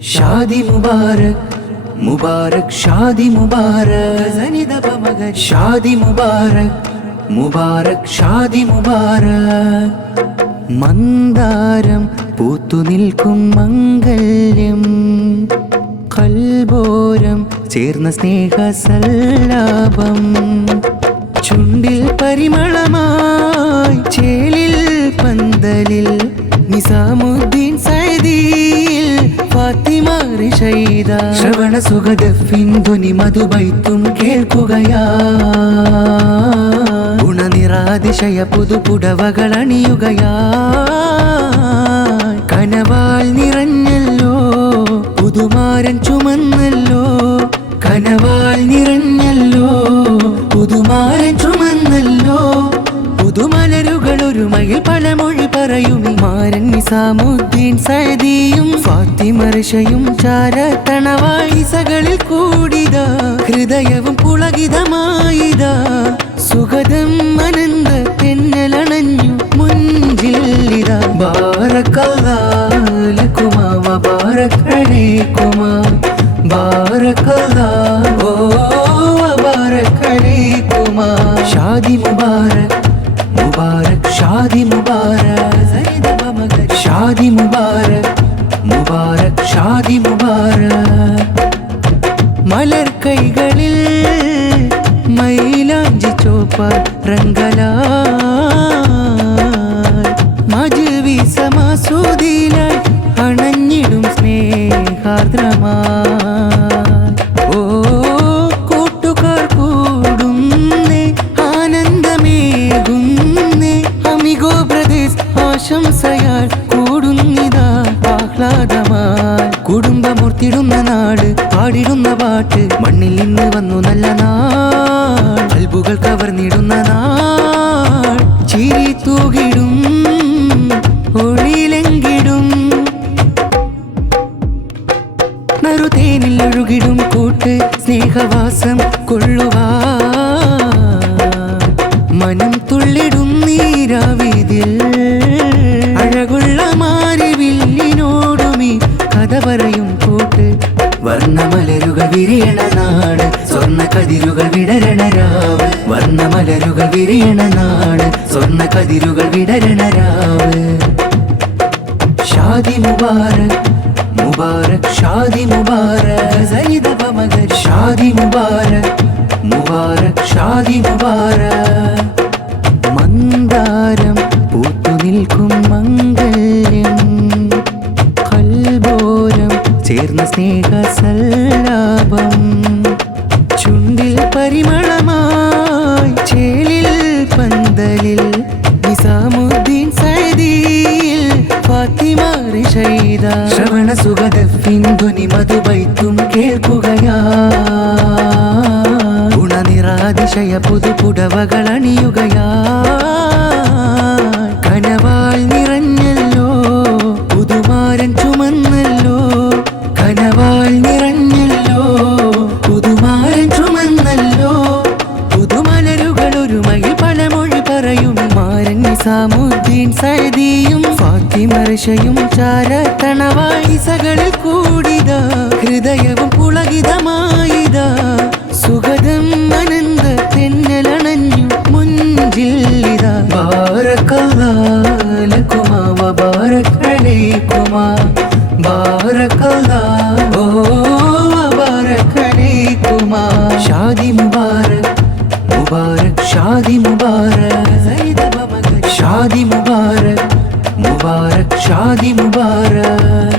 शादी मुबारक मुबारक शादी मुबारक शादी मुबारक मुबारक शादी मुबारक മന്ദാരം പൂത്തു നിൽക്കും മംഗല്യം കൽബോരം ചേർന്ന സ്നേഹസല്ലാപം ചുണ്ടിൽ പരിമളമായി ചേലിൽ പന്തലിൽ നിസാമുദ്ദീൻ സൈദിയിൽ ഫാത്തിമ റിഷൈദ ശ്രവണ സുഖദഫിൻ ധ്വനി മധുബൈത്തും കേൾക്കുകയാ ഗുണനിറാതിശയ പുതുപുടവകൾ അണിയുകയാ കനവാൽ നിറഞ്ഞല്ലോ പുതുമാരൻ ചുമന്നല്ലോ കനവാൽ നിറഞ്ഞല്ലോ പുതുമാരൻ ചുമന്നല്ലോ പുതുമലരുകൾ ഒരുമയിൽ പഴമൊഴി പറയും മാരൻ നിസാമുദ്ദീൻ സൈദിയും ഫാത്തിമ റിഷയും ചാരത്തണവായി സകളിൽ കൂടിതാ ഹൃദയവും പുളകിതമായിതാ സുഗതം അനന്ത തെന്നലണഞ്ഞു മുഞ്ചില്ലിതാ ബാറക്കല്ലാഹു ലക്കുമാ വബാറക അലൈക്കുമാ ബാറക്കല്ലാഹു വബാറക അലൈക്കുമാ ഷാദി മുബാരക് मुबारक शादी मुबारक शादी मुबारक मुबारक शादी मुबारक മലർ കൈകളിൽ മൈലാഞ്ചി ചോപ്പ രംഗലാ മജ്‌ലിസ മാസൂദിലായി അണഞ്ഞിടും സ്നേഹാർദ്രമാ ഓ കൂട്ടുകാർ കൂടുന്നേ ആനന്ദമേകുന്നേ അമിഗോ ബ്രദേഴ്സ് ആശംസയാൽ കൂടുന്നിതാ ആഹ്ലാദമായി കുടുംബമൂർത്തിടുന്ന നാട് പാടിടുന്ന പാട്ട് മണ്ണിൽ നിന്ന് വന്നു നല്ല നാൾ അൽബുകൾ കവർന്നിടുന്ന നാൾ ചിരി തൂകിടും ഒളിയിലെങ്കിടും നറുതേനിൽ ഒഴുകിടും കൂട്ട് സ്നേഹവാസം കൊള്ളുവാ മനം തുള്ളിടും നീരാവിതിൽ അഴകുള്ള മാരിവില്ലിനോടുമീ കഥ പറയും കൂട്ട് വർണ്ണമലരുകൾ വിരിയണ നാട് സ്വർണ്ണ കതിരുകൾ വിടരണ രാവ് വർണ്ണമലരുകൾ വിരിയണ നാട് സ്വർണ്ണ കതിരുകൾ വിടരണ രാവ് ഷാദി മുബാരക് മുബാരക് ഷാദി മുബാരക് ഷാദി മുബാരക് മുബാരക് ഷാദി മുബാരക് മന്ദാരം പൂത്തു നിൽക്കും മംഗല്യം കൽബോരം ചേർന്ന സ്നേഹസല്ലാപം ചുണ്ടിൽ പരിമളമായി ചേലിൽ പന്തലിൽ നിസാമുദ്ദീൻ സൈദിയിൽ ഫാത്തിമ റിഷൈദ ശ്രവണ സുഖദഫിൻ ധ്വനി മധുബൈത്തും കേൾക്കുകയാ ഗുണനിറാതിശയ പുതുപുടവകൾ അണിയുകയാ കനവാൽ നിറഞ്ഞല്ലോ പുതുമാരൻ ചുമന്നല്ലോ കനവാൽ നിറഞ്ഞല്ലോ പുതുമാരൻ ചുമന്നല്ലോ പുതുമലരുകൾ ഒരുമയിൽ പഴമൊഴി പറയും മാരൻ നിസാമുദ്ദീൻ സൈദിയും ഫാത്തിമ റിഷയും ചാരത്തണവായി സകളിൽ കൂടിതാ ഹൃദയവും പുളകിതമായിതാ സുഗതം അനന്ത തെന്നലണഞ്ഞു മുഞ്ചില്ലിതാ ബാറക്കല്ലാഹു ലക്കുമാ വബാറക അലൈക്കുമാ ബാറക്കല്ലാഹു വബാറക അലൈക്കുമാ ഷാദി മുബാരക് മുബാരക് ഷാദി മുബാരക് ഷാദി മുബാരക് മുബാരക് ഷാദി മുബാരക്